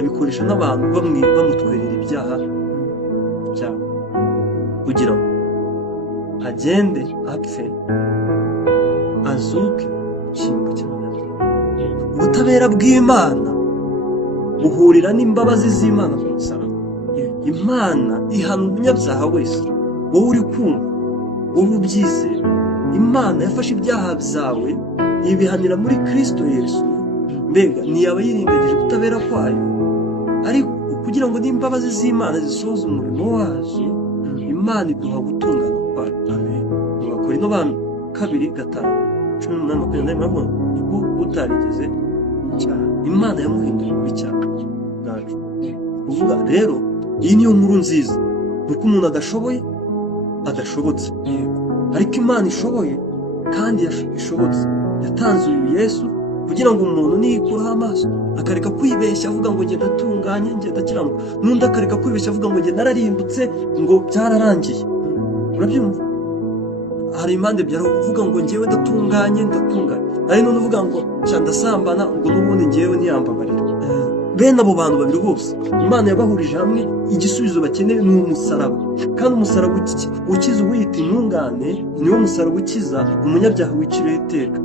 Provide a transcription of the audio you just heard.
abikoresha n'abantu bamutwerera ibyaha byabo kugira ngo agende apfe azuke icyimbo cy'abanyabyaha. Ubutabera bw'Imana buhurira n'imbabazi z'Imana ku musaraba. Imana ihana umunyabyaha wese, wowe uri kumva, wowe ubyizera. Imana yafashe ibyaha byawe ibihanira muri Kristo Yesu. Mbega ntiyaba yirengagije ubutabera kwayo, ariko kugira ngo n'imbabazi z'Imana zisohoze umurimo wazo, Imana iduha gutungana kwayo. Abakorinto ba kabiri 5:18 ubwo utarigeze icyaha Imana yamuhinduye kuba icyaha bwacu. Uvuga rero iyi niyo nkuru nziza, kuko umuntu adashobotse, ariko Imana ishoboye kandi ishobotse. Yatanze uyu Yesu kugira ngo umuntu niyikuraho amaso akareka kwibeshya avuga ngo ngenda atunganye, ngenda akiranuka, n'undi akareka kwibeshya avuga ngo ngenda nararimbutse, ngo byararangiye. Urabyumva? Hari impande uvuga ngo ngewe ndatunganye, ari none uvuga ngo ndasambana, ngo n'ubundi ngewe niyambabarira. Bene abo bantu babiri bose Imana yabahurije hamwe, igisubizo bakeneye ni umusaraba. Kandi umusaraba ukiza uwiyita intungane, niwo musaraba ukiza umunyabyaha wiciriwe iteka.